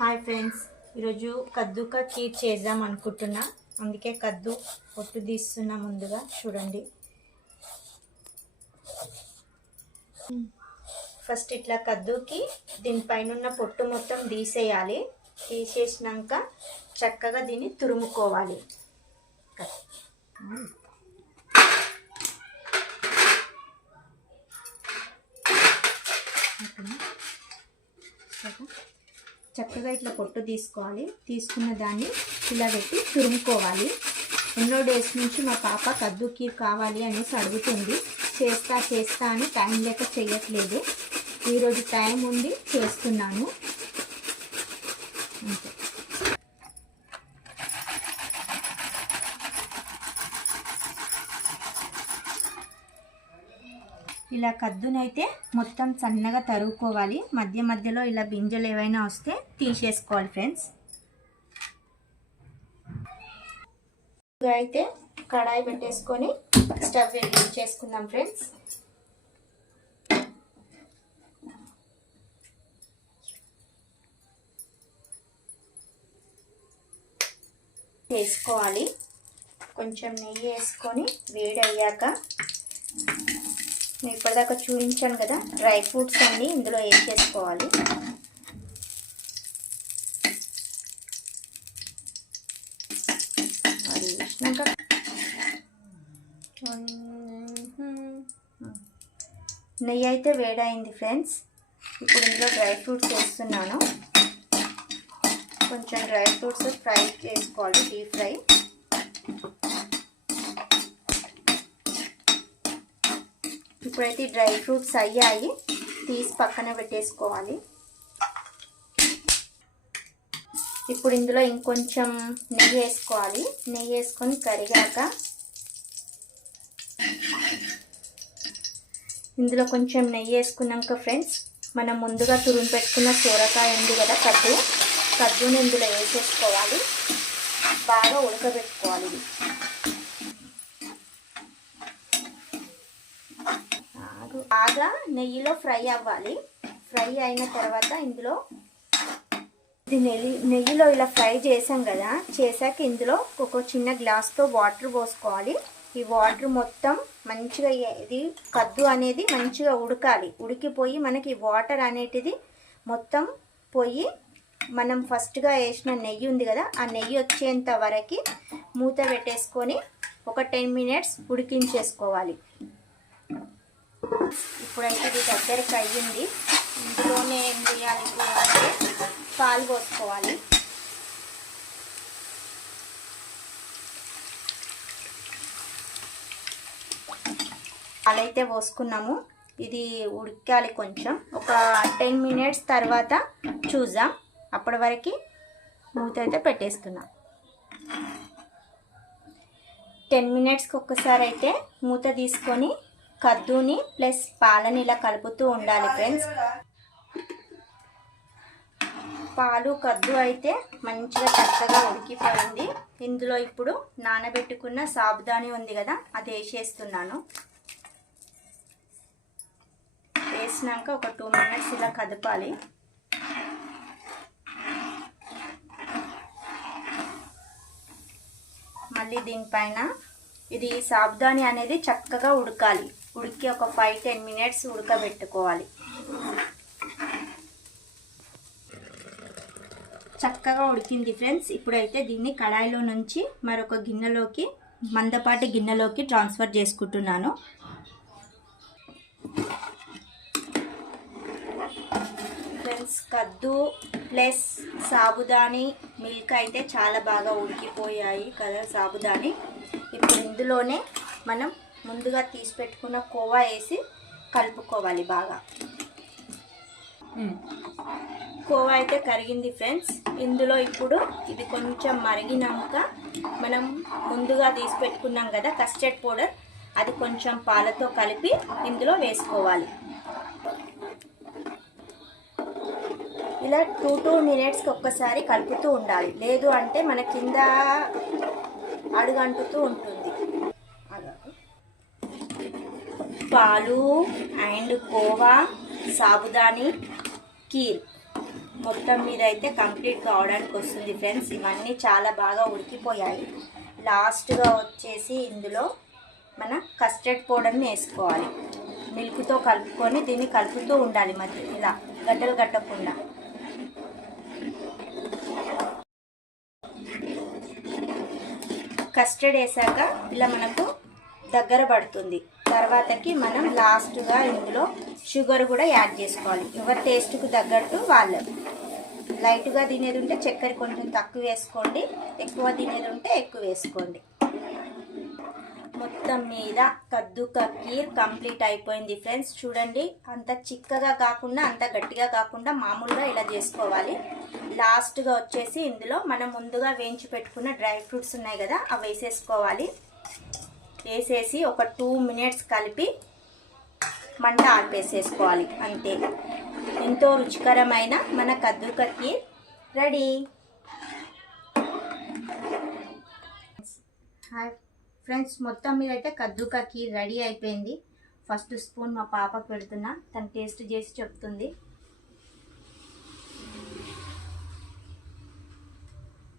Hi friends, ఈరోజు కద్దు కా ఖీర్ చేద్దాం అనుకుంటున్నా. అందుకే కద్దు పొట్టు తీస్తున్నా. ముందుగా చూడండి, ఫస్ట్ ఇట్లా కద్దుకి దీనిపైన ఉన్న పొట్టు మొత్తం తీసేయాలి. తీసేసినాక చక్కగా దీన్ని తురుముకోవాలి. చక్కగా ఇట్లా పొట్టు తీసుకోవాలి. తీసుకున్న దాన్ని ఇలా పెట్టి తురుముకోవాలి. ఎన్నో డేస్ నుంచి మా పాప కద్దు ఖీర్ కావాలి అనేసి అడుగుతుంది. చేస్తా అని టైం లేక చేయట్లేదు. ఈరోజు టైం ఉండి చేస్తున్నాను. అంతే. ఇలా కద్దునైతే మొత్తం సన్నగా తరుగుకోవాలి. మధ్య మధ్యలో ఇలా గింజలు ఏవైనా వస్తే తీసేసుకోవాలి ఫ్రెండ్స్. అయితే కడాయి పెట్టేసుకొని స్టవ్ వెలిగించేసుకుందాం ఫ్రెండ్స్. వేసుకోవాలి. కొంచెం నెయ్యి వేసుకొని వేడి అయ్యాక నేను ఇప్పటిదాకా చూపించాను కదా, డ్రై ఫ్రూట్స్ అన్నీ ఇందులో వేసేసుకోవాలి. అది వేసినాక నెయ్యి అయితే వేడైంది ఫ్రెండ్స్. ఇప్పుడు ఇందులో డ్రై ఫ్రూట్స్ వేస్తున్నాను. కొంచెం డ్రై ఫ్రూట్స్ ఫ్రై చేసుకోవాలి, డీప్ ఫ్రై. ఇప్పుడైతే డ్రై ఫ్రూట్స్ అయ్యాయి, తీసి పక్కన పెట్టేసుకోవాలి. ఇప్పుడు ఇందులో ఇంకొంచెం నెయ్యి వేసుకోవాలి. నెయ్యి వేసుకొని కరిగాక ఇందులో కొంచెం నెయ్యి వేసుకున్నాక ఫ్రెండ్స్, మనం ముందుగా తురుము పెట్టుకున్న సోరకాయ ఉంది కదా, కద్దుని ఇందులో వేసేసుకోవాలి. బాగా ఉడకబెట్టుకోవాలి. ఇది బాగా నెయ్యిలో ఫ్రై అవ్వాలి. ఫ్రై అయిన తర్వాత ఇందులో ఇది నెయ్యిలో ఇలా ఫ్రై చేసాం కదా, చేశాక ఇందులో ఒక చిన్న గ్లాస్తో వాటర్ పోసుకోవాలి. ఈ వాటర్ మొత్తం మంచిగా ఇది కద్దు అనేది మంచిగా ఉడకాలి. ఉడికిపోయి మనకి వాటర్ అనేటిది మొత్తం పోయి మనం ఫస్ట్గా వేసిన నెయ్యి ఉంది కదా, ఆ నెయ్యి వచ్చేంత వరకు మూత పెట్టేసుకొని ఒక 10 minutes ఉడికించేసుకోవాలి. ఇప్పుడైతే ఇది దగ్గరికి అయ్యింది. ఇందులోనే ఏం చేయాలి అంటే పాలు పోసుకోవాలి. పాలైతే పోసుకున్నాము. ఇది ఉడకాలి కొంచెం. ఒక 10 minutes తర్వాత చూద్దాం. అప్పటి వరకు మూత అయితే పెట్టేస్తున్నాం. 10 minutesకి ఒక్కసారి అయితే మూత తీసుకొని కద్దుని ప్లస్ పాలని ఇలా కలుపుతూ ఉండాలి ఫ్రెండ్స్. పాలు కద్దు అయితే మంచిగా చక్కగా ఉడికిపోయింది. ఇందులో ఇప్పుడు నానబెట్టుకున్న సాబుదాని ఉంది కదా, అది వేసేస్తున్నాను. వేసినాక ఒక 2 minutes ఇలా కదపాలి. మళ్ళీ దీనిపైన ఇది సాబుదాని అనేది చక్కగా ఉడకాలి. ఉడికి ఒక 5-10 minutes ఉడకబెట్టుకోవాలి. చక్కగా ఉడికింది ఫ్రెండ్స్. ఇప్పుడైతే దీన్ని కడాయిలో నుంచి మరొక గిన్నెలోకి, మందపాటి గిన్నెలోకి ట్రాన్స్ఫర్ చేసుకుంటున్నాను. ఫ్రెండ్స్, కద్దు ప్లస్ సాబుదాని మిల్క్ అయితే చాలా బాగా ఉడికిపోయాయి కదా సాబుదాని. ఇప్పుడు ఇందులోనే మనం ముందుగా తీసి పెట్టుకున్న కోవా వేసి కలుపుకోవాలి బాగా. కోవా అయితే కరిగింది ఫ్రెండ్స్. ఇందులో ఇప్పుడు ఇది కొంచెం మరిగినాక మనం ముందుగా తీసి పెట్టుకున్నాం కదా కస్టర్డ్ పౌడర్, అది కొంచెం పాలతో కలిపి ఇందులో వేసుకోవాలి. ఇలా 2 minutesకి ఒక్కసారి కలుపుతూ ఉండాలి. లేదు అంటే మన కింద అడుగంటుతూ ఉంటుంది. పాలు అండ్ కోవా సాబుదాని ఖీర్ మొత్తం మీద అయితే కంప్లీట్ కావడానికి వస్తుంది ఫ్రెండ్స్. ఇవన్నీ చాలా బాగా ఉడికిపోయాయి. లాస్ట్గా వచ్చేసి ఇందులో మన కస్టర్డ్ పౌడర్ని వేసుకోవాలి. మిల్క్తో కలుపుకొని దీన్ని కలుపుతూ ఉండాలి మధ్య ఇలా గడ్డలు కట్టకుండా. కస్టర్డ్ వేసాక ఇలా మనకు దగ్గర పడుతుంది. తర్వాతకి మనం లాస్ట్గా ఇందులో షుగర్ కూడా యాడ్ చేసుకోవాలి. ఎవరి టేస్ట్కి తగ్గట్టు వాళ్ళు. లైట్గా తినేది ఉంటే చక్కెర కొంచెం తక్కువ వేసుకోండి, ఎక్కువ తినేది ఉంటే ఎక్కువ వేసుకోండి. మొత్తం మీద కద్దు కా ఖీర్ కంప్లీట్ అయిపోయింది ఫ్రెండ్స్. చూడండి, అంత చిక్కగా కాకుండా అంత గట్టిగా కాకుండా మామూలుగా ఇలా చేసుకోవాలి. లాస్ట్గా వచ్చేసి ఇందులో మనం ముందుగా వేయించి పెట్టుకున్న డ్రై ఫ్రూట్స్ ఉన్నాయి కదా, అవి వేసేసుకోవాలి. వేసేసి ఒక 2 మినిట్స్ కలిపి మంట ఆర్పేసేసుకోవాలి. అంతే, ఎంతో రుచికరమైన మన కద్దు కా ఖీర్ రెడీ. హాయ్ ఫ్రెండ్స్, మొత్తం మీద అయితే కద్దు కా ఖీర్ రెడీ అయిపోయింది. ఫస్ట్ స్పూన్ మా పాపకు పెడుతున్నా, తను టేస్ట్ చేసి చెప్తుంది.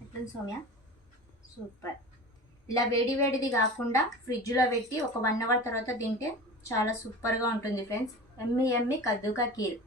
ఎట్లుంది సౌమ్య? సూపర్. ఇలా వేడి వేడిది కాకుండా ఫ్రిడ్జ్లో పెట్టి ఒక 1 అవర్ తర్వాత తింటే చాలా సూపర్గా ఉంటుంది ఫ్రెండ్స్. ఎమ్మి ఎమ్మి కద్దు కా ఖీర్.